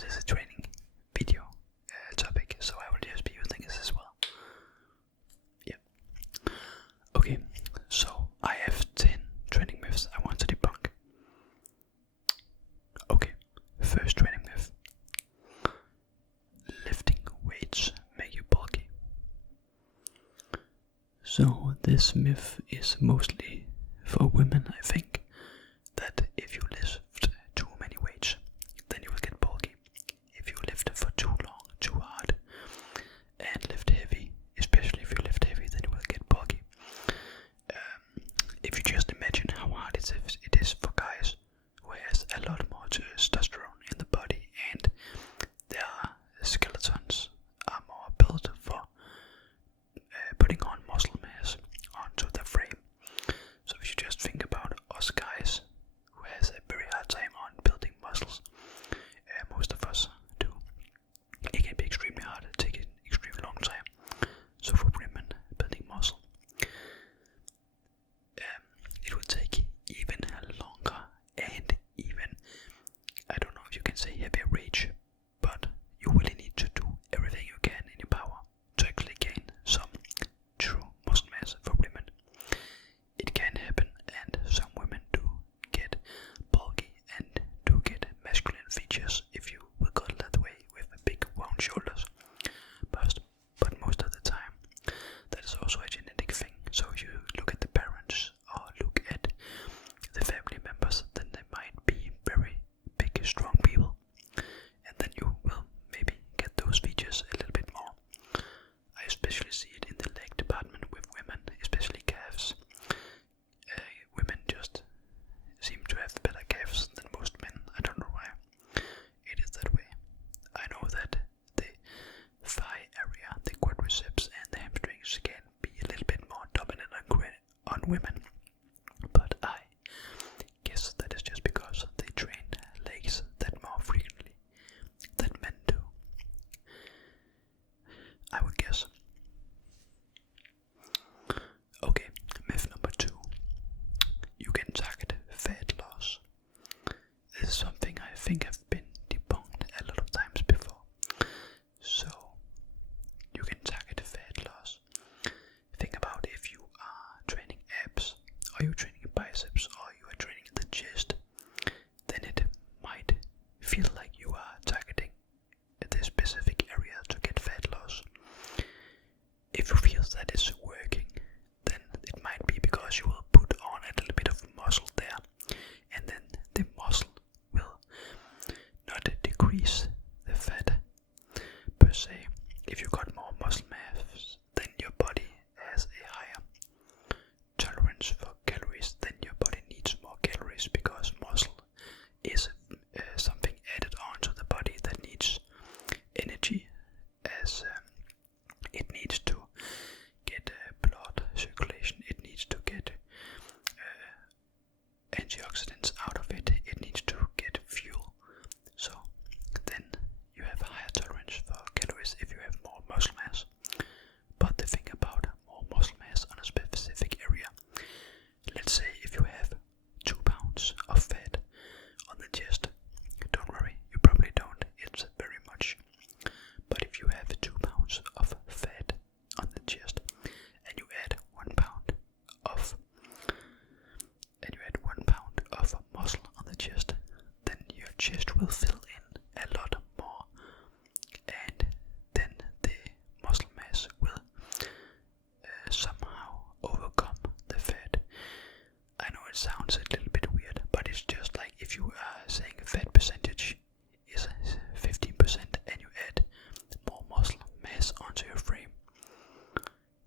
this is a training video topic, so I will just be using this as well. Yeah. Okay, so I have 10 training myths I want to debunk. Okay, first training myth. Lifting weights make you bulky. So this myth is mostly for women, I think, that if you lift too many weights, then you will get bulky. If you lift for too long, too hard, and lift heavy, especially if you lift heavy, then you will get bulky. If you just imagine how hard it is for guys who has a lot more testosterone in the body, and their skeletons are more built for putting on muscle mass onto the frame. So if you just think about us guys who has a very hard time on building muscles, most of us do, it can be extremely hard, take an extremely long time. So for women building muscle, it will take even longer, and even, I don't know if you can say heavier rage, but you really need to do everything you can in your power to actually gain some true muscle mass for women. It can happen, and some women do get bulky and do get masculine features if you will go that way with big round shoulders. But most of the time, that is also a genetic thing. So if you look at the parents or look at the family members, then they might be very big, strong people, and then you will maybe get those features a little bit more. I especially see it in the leg department with women, especially calves. Women just seem to have better calves than most men. I don't know why it is that way. I know that the thigh area, the quadriceps and the hamstrings can be a little bit more dominant on women, but I guess that is just because they train legs that more frequently than men do. I would guess. Okay, myth number 2. You can target fat loss. This is something I think have been debunked a lot of times before. So, you can target fat loss. Think about if you are training abs, or you're training biceps, or you are training the chest, then it might feel like you are targeting this specific area to get fat loss. If you feel that is working, then it might be because you will put on a little bit of muscle there, and then the muscle will not decrease the fat per se. If you got more muscle mass, then your body has a higher tolerance for calories, then your body needs more calories because muscle is something added on to the body that needs energy, as it needs to get blood circulation, it needs to get antioxidants out of it, it needs to get fuel. So then you have a higher tolerance for calories if you have more muscle mass. But the thing about more muscle mass on a specific area, let's say if you have 2 pounds of fat on the chest, don't worry, you probably don't, it's very much. But if you have 2 pounds of fat on the chest, and you add 1 pound of muscle on the chest, then your chest will fill in a lot more, and then the muscle mass will somehow overcome the fat. I know it sounds a little bit weird, but it's just like if you are saying fat percentage is 15% and you add more muscle mass onto your frame,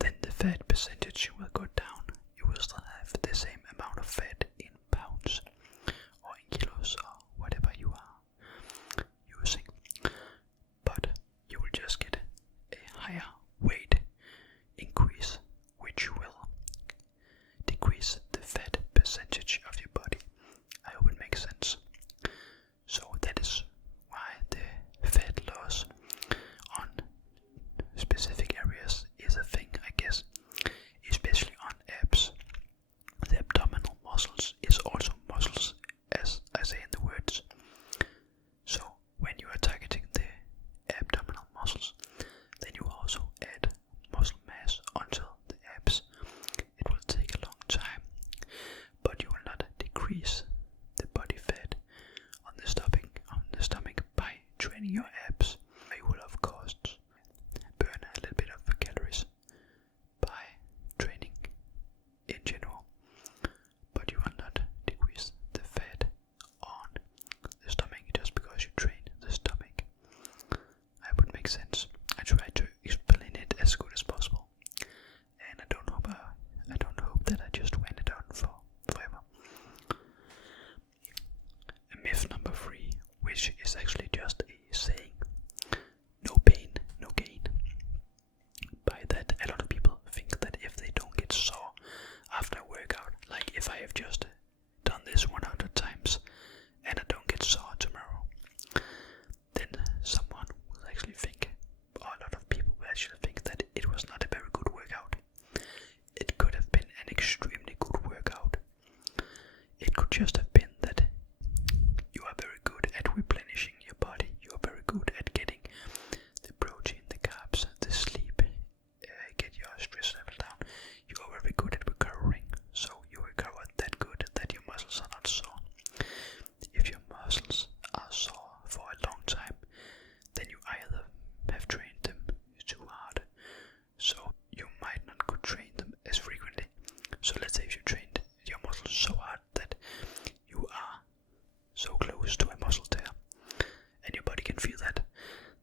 then the fat percentage will go down. You will still have the same amount of fat in pounds or in kilos or whatever you are using, but you will just get a higher weight increase, which will decrease the fat percentage of your body. I hope it makes sense. So that is why the fat loss on specific areas is a thing, I guess. training your abs, you will of course burn a little bit of calories by training in general, but you will not decrease the fat on the stomach just because you train the stomach. I would make sense. I try to explain it as good as possible, and I don't hope that I just went it on forever. Myth number 3, which is actually just a saying: no pain, no gain. By that, a lot of people think that if they don't get sore after a workout, like if I have just done this 100 times and I don't get sore tomorrow, then someone will actually think, or a lot of people will actually think, that it was not a very good workout. It could have been an extremely good workout. It could just have been that you are very good at replenishing your body, you are very good at getting the protein, the carbs, the sleep, get your stress level down. You are very good at recovering, so you recover that good that your muscles are not sore. If your muscles are sore for a long time, then you either have trained them too hard, so you might not could train them as frequently. So let's say if you trained your muscles so hard that you are so close to a muscle tear, and your body can feel that,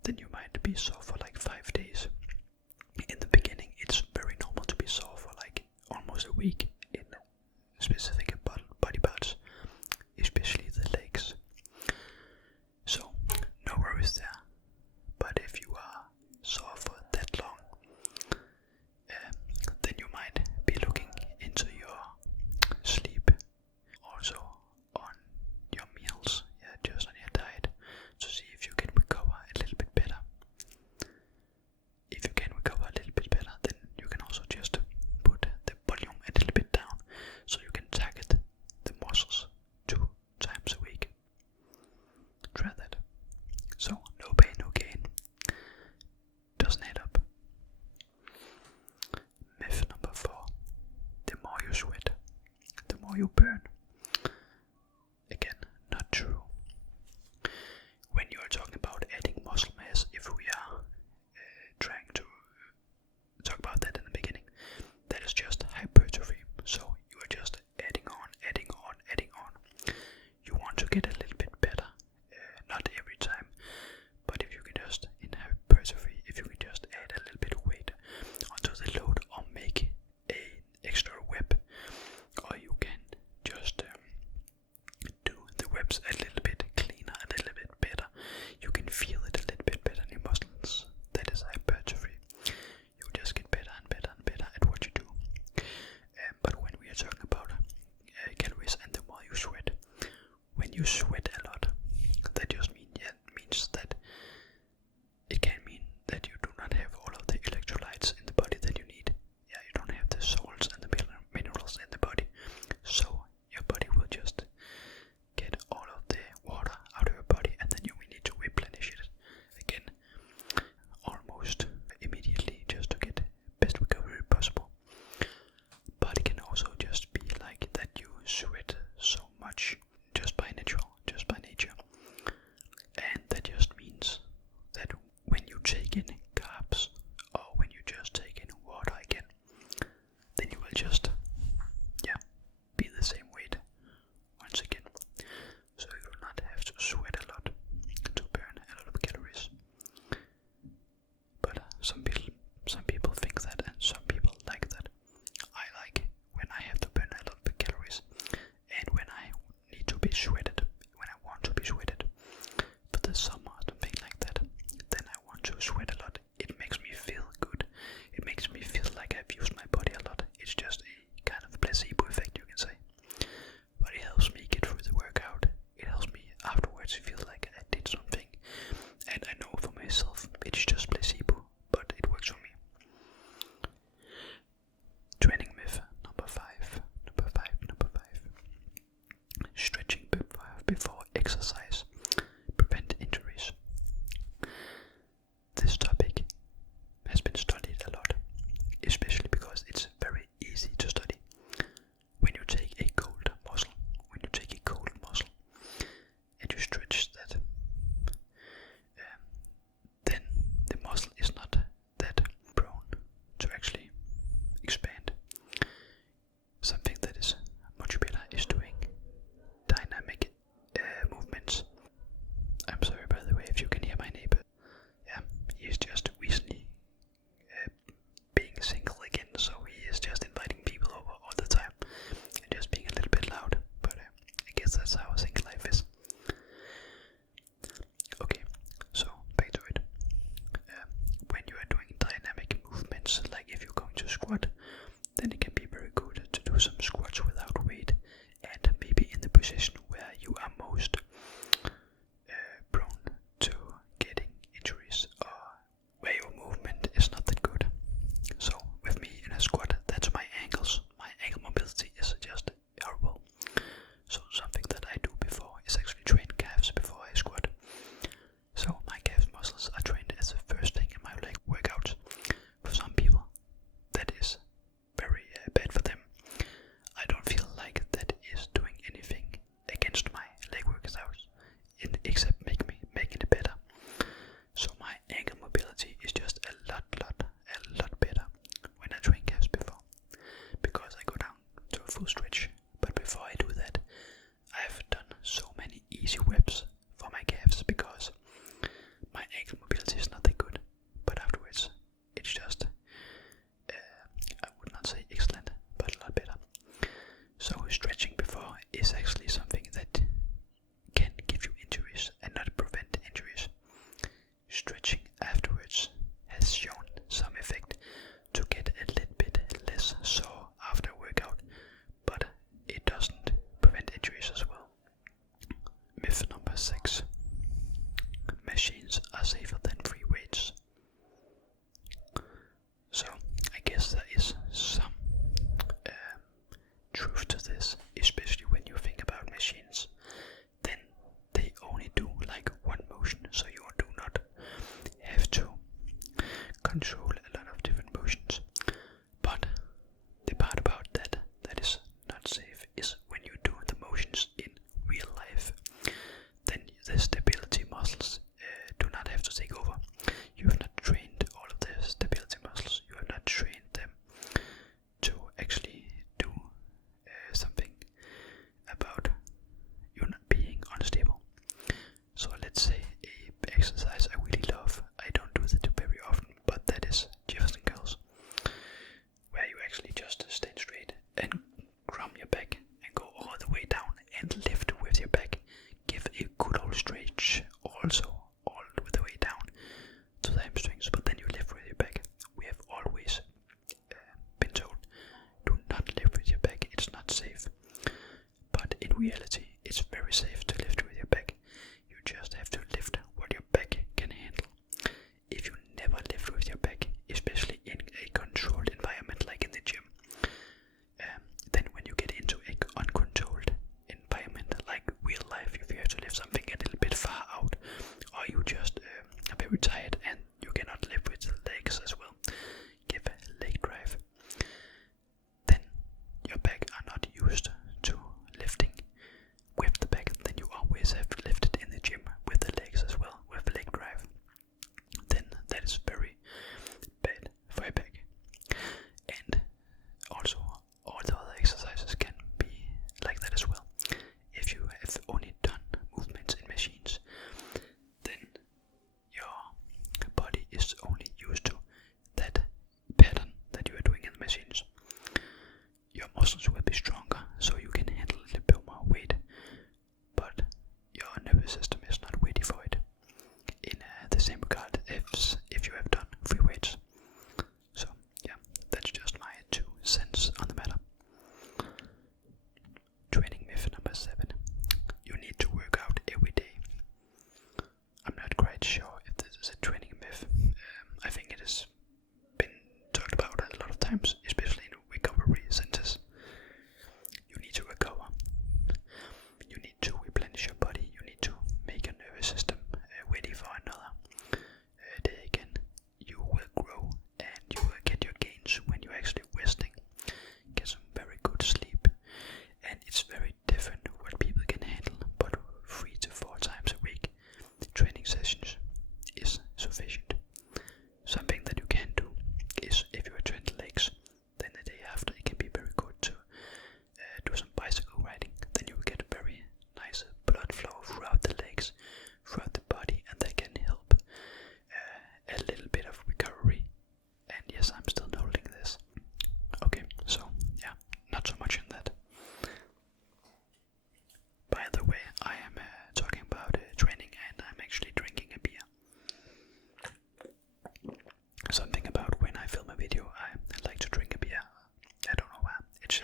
then you might be sore for like 5 days. In the beginning, it's very normal to be sore for like almost a week in specific body parts, especially the legs. So no worries there. But if you are sore for that long, then you might be looking into your sleep, also on your meals, just on your diet, to see if you can recover a little bit better. If you can recover a little bit better, then you can also just put the volume a little bit down, so you can target the muscles 2 times a week. Try that. So no pain, no gain. Doesn't add up. Myth number 4. The more you sweat, the more you burn. Again, not true. When you are talking about adding muscle mass, if we are trying to talk about that in the beginning, that is just hypertrophy. So you are just adding on. You want to get a little bit better, not every time, but if you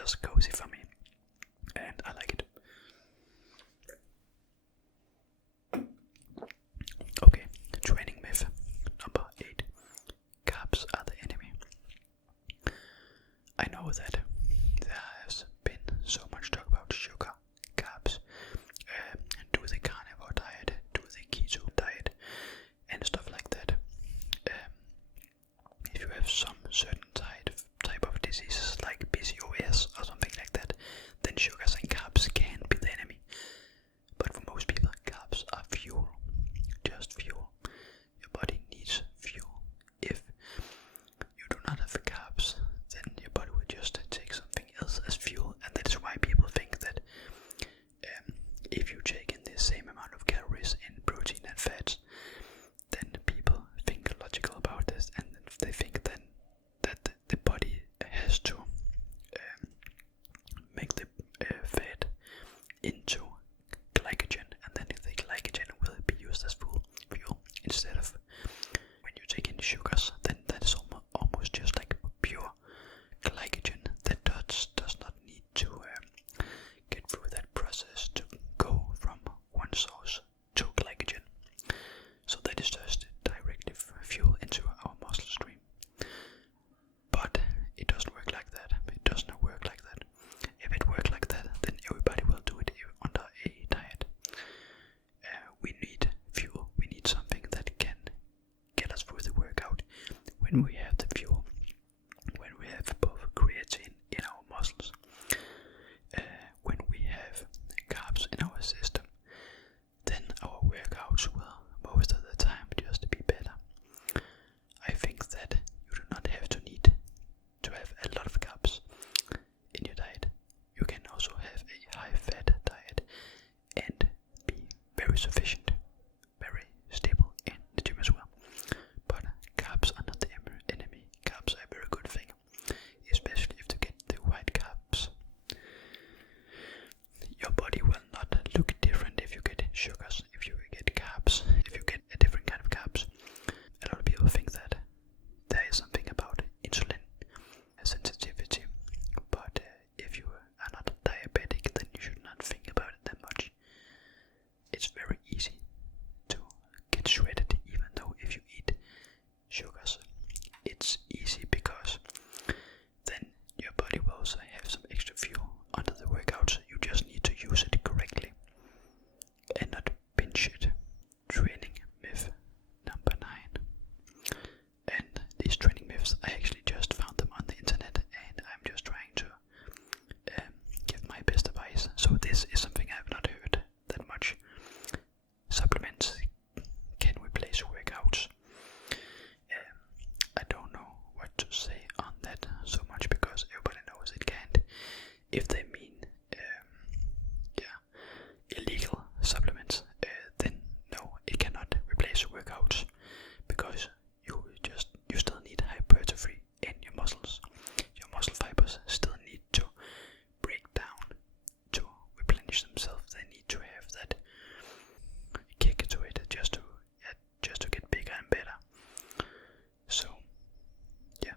just cozy for me, and I like it. Okay, training myth number 8. Carbs are the enemy. I know that there has been so much talk about sugar, carbs, do the carnivore diet, do the keto diet, and stuff like that. If you have some certain type of diseases like PCOS or something like that, then sugars and carbs can be the enemy. But for most people, carbs are fuel, just fuel. Your body needs fuel. If you do not have carbs, then your body will just take something else as fuel, and that is why people think that if you take in the same amount of calories in protein and fats, then people think logical about this, and they think then that the body has to make the fat into glycogen, and then the glycogen will be used as fuel instead of when you take in sugars, then that is almost just like pure glycogen that does not need to get through that process to go from one source to glycogen. So that is just directly fuel into our muscle stream. But it doesn't work like that. It does not work like that. If it worked like that, then everybody will do it under a diet. We need fuel. We need something that can get us through the workout. When we have the fuel, when we have both creatine in our muscles, when we have carbs in our system, then our workouts will most of the time just be better. I think that you do not have to need to have a lot of carbs in your diet. You can also have a high fat diet and be very sufficient, very stable in the gym as well. But carbs are not the enemy. Carbs are a very good thing, especially if you get the right carbs. Your body will not look different if you get sugars, if you get carbs, if you get a different kind of carbs. A lot of people think that there is something about insulin sensitivity, but if you are not diabetic, then you should not think about it that much. It's very easy to get shredded, even though if you eat sugars. It's easy because then your body will also have some extra fuel under the workouts. You just need to use it correctly and not binge it. Training myth number 9. And these training myths, I actually just found them on the internet, and I'm just trying to give my best advice. So this is something I have not heard that much. Supplements can replace workouts. I don't know what to say on that so much because everybody knows it can't. If they mean illegal supplements, then no, it cannot replace workouts because you still need hypertrophy in your muscles. Your muscle fibers still need to break down to replenish themselves. They need to have that kick to it just to get bigger and better. So yeah,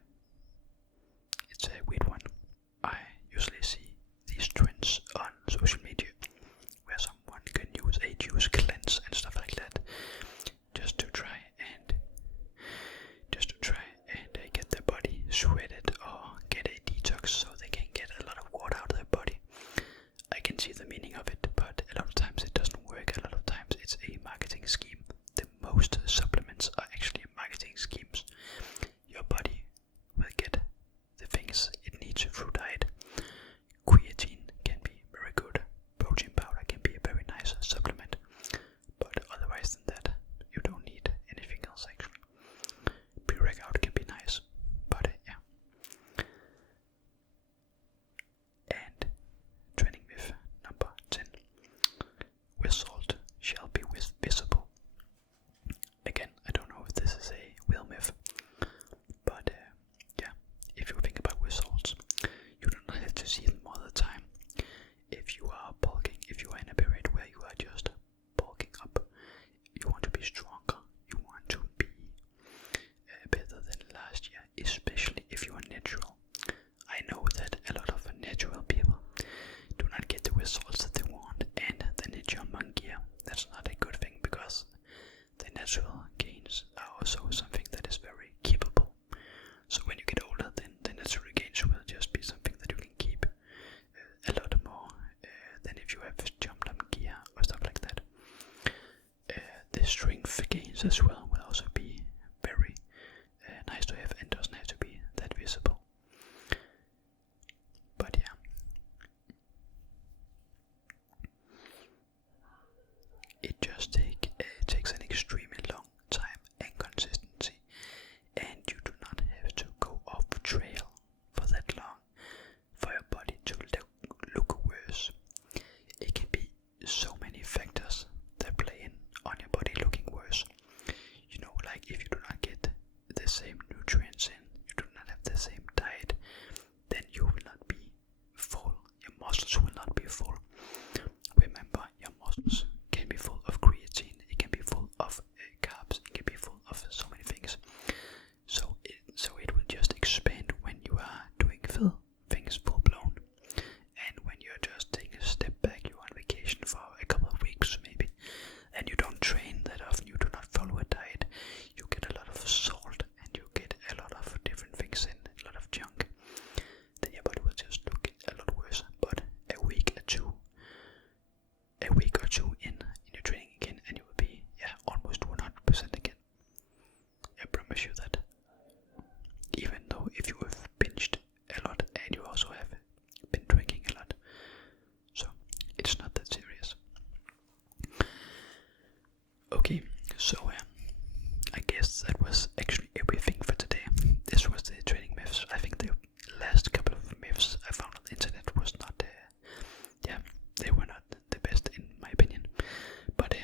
it's a weird one. I usually see these trends on social media where someone can use a juice cleanse and stuff like that just to try and get their body shredded or get a detox so they can get a lot of water out of their body. I can see the meaning of it, but a lot of times it doesn't work. A lot of times it's a marketing scheme. The most supplements are actually marketing schemes. Your body will get the things it needs through diet. Creatine can be very good. Protein powder can be a very nice supplement. But otherwise than that, you don't need anything else actually. Pre-workout can be nice, but yeah. And training myth number 10. Result shall be visible. Again, also something that is very keepable. So when you get older, then the natural gains will just be something that you can keep a lot more than if you have jumped on gear or stuff like that. The strength gains as well will also be very nice to have and doesn't have to be that visible. But yeah. It just takes an extremely long time and consistency, and you do not have to go off trail for that long for your body to look worse. It can be so many factors that play in on your body looking worse. You know, like if you do not get the same nutrients in, you do not have the same diet, then you will not be full. Your muscles will not be full. Remember, your muscles can be full of creatine, it can be full of carbs, it can be full of so many things. So it will just expand when you are doing things full blown. And when you're just taking a step back, you're on vacation for a couple of weeks maybe, and you don't train that often, you do not follow a diet, you get a lot of salt and you get a lot of different things in, a lot of junk, then your body will just look a lot worse. But a week or two in your training again, and you will be almost 100% again. I promise you that. Even though if you have binged a lot and you also have been drinking a lot, so it's not that serious. Okay, so I guess that was actually everything for today. This was the training myths. I think the last couple of myths I found on the internet was not they were not the best in my opinion. But